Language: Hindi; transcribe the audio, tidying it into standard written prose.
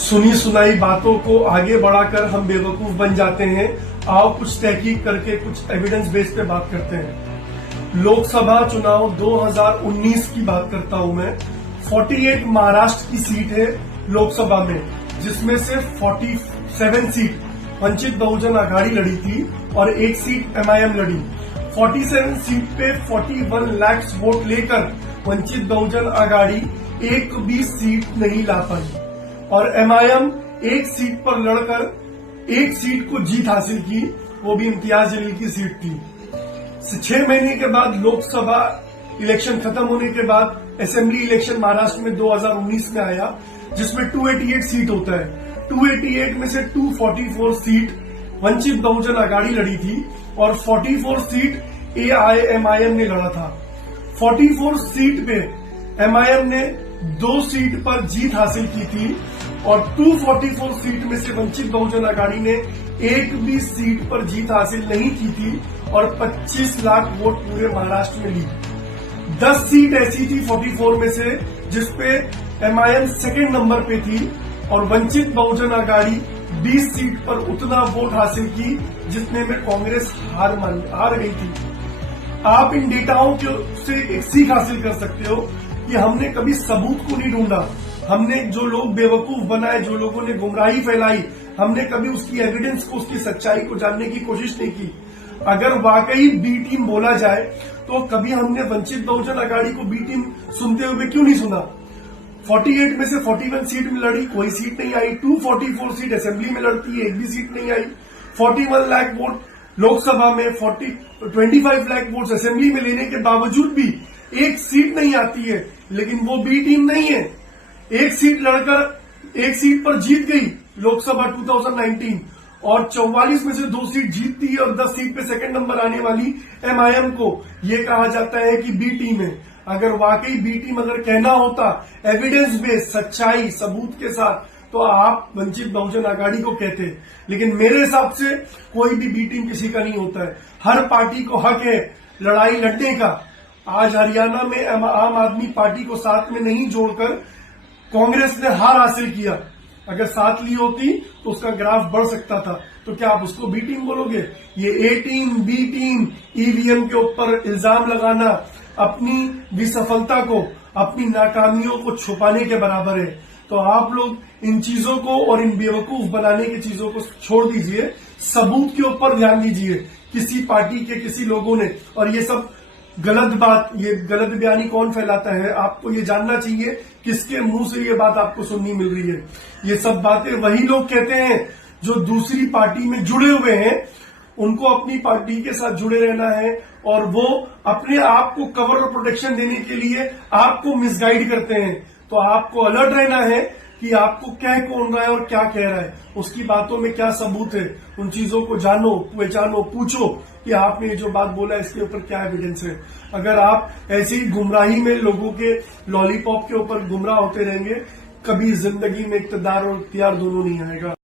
सुनी सुनाई बातों को आगे बढ़ाकर हम बेवकूफ बन जाते हैं। आओ कुछ तहकीक करके कुछ एविडेंस बेस पे बात करते हैं। लोकसभा चुनाव 2019 की बात करता हूं मैं। 48 महाराष्ट्र की सीट है लोकसभा में, जिसमें से 47 सीट वंचित बहुजन आघाड़ी लड़ी थी और एक सीट एमआईएम लड़ी। 47 सीट पे 41 लाख वोट लेकर वंचित बहुजन आघाड़ी एक भी सीट नहीं ला पाई और एमआईएम एक सीट पर लड़कर एक सीट को जीत हासिल की, वो भी इम्तियाज जलील की सीट थी। 6 महीने के बाद लोकसभा इलेक्शन खत्म होने के बाद असेंबली इलेक्शन महाराष्ट्र में 2019 में आया, जिसमें 288 सीट होता है। 288 में से 244 सीट वंचित बहुजन आघाड़ी लड़ी थी और 44 सीट एआईएमआईएम ने लड़ा था। 44 सीट पे एमआईएम ने 2 सीट पर जीत हासिल की थी और 244 सीट में से वंचित बहुजन आघाड़ी ने एक भी सीट पर जीत हासिल नहीं की थी और 25 लाख वोट पूरे महाराष्ट्र में ली। 10 सीट ऐसी थी 44 में से जिसपे एमआईएम सेकेंड नंबर पे थी और वंचित बहुजन आघाड़ी 20 सीट पर उतना वोट हासिल की जितने में कांग्रेस हार गई थी। आप इन डेटाओं से एक सीख हासिल कर सकते हो कि हमने कभी सबूत को नहीं ढूंढा। हमने जो लोग बेवकूफ बनाए, जो लोगों ने गुमराही फैलाई, हमने कभी उसकी एविडेंस को, उसकी सच्चाई को जानने की कोशिश नहीं की। अगर वाकई बी टीम बोला जाए तो कभी हमने वंचित बहुजन आघाड़ी को बी टीम सुनते हुए क्यों नहीं सुना। 48 में से 41 सीट में लड़ी, कोई सीट नहीं आई। 244 सीट असेंबली में लड़ती है, एक भी सीट नहीं आई। 41 लाख वोट लोकसभा में, 25 लाख वोट असेंबली में लेने के बावजूद भी एक सीट नहीं आती है। लेकिन वो बी टीम नहीं है। एक सीट लड़कर एक सीट पर जीत गई लोकसभा 2019 और 44 में से 2 सीट जीतती है और 10 सीट पे सेकंड नंबर आने वाली एमआईएम को ये कहा जाता है कि बी टीम है। अगर वाकई बी टीम अगर कहना होता एविडेंस बेस्ड, सच्चाई सबूत के साथ, तो आप वंचित बहुजन आघाड़ी को कहते। लेकिन मेरे हिसाब से कोई भी बी टीम किसी का नहीं होता है। हर पार्टी को हक है लड़ाई लड़ने का। आज हरियाणा में आम आदमी पार्टी को साथ में नहीं जोड़कर कांग्रेस ने हार हासिल किया। अगर साथ ली होती तो उसका ग्राफ बढ़ सकता था। तो क्या आप उसको बी टीम बोलोगे? ये ए टीम, बी टीम, ईवीएम के ऊपर इल्जाम लगाना अपनी विसफलता को, अपनी नाकामियों को छुपाने के बराबर है। तो आप लोग इन चीजों को और इन बेवकूफ बनाने की चीजों को छोड़ दीजिए, सबूत के ऊपर ध्यान दीजिए। किसी पार्टी के किसी लोगों ने, और ये सब गलत बात, ये गलत बयानी कौन फैलाता है, आपको ये जानना चाहिए किसके मुंह से ये बात आपको सुननी मिल रही है। ये सब बातें वही लोग कहते हैं जो दूसरी पार्टी में जुड़े हुए हैं। उनको अपनी पार्टी के साथ जुड़े रहना है और वो अपने आप को कवर और प्रोटेक्शन देने के लिए आपको मिसगाइड करते हैं। तो आपको अलर्ट रहना है कि आपको कह कौन रहा है और क्या कह रहा है, उसकी बातों में क्या सबूत है। उन चीजों को जानो, पहचानो, पूछो कि आपने जो बात बोला है इसके ऊपर क्या एविडेंस है। अगर आप ऐसी गुमराही में लोगों के लॉलीपॉप के ऊपर गुमराह होते रहेंगे, कभी जिंदगी में इक्तदार और इख्तियार दोनों नहीं आएगा।